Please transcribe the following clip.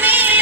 me.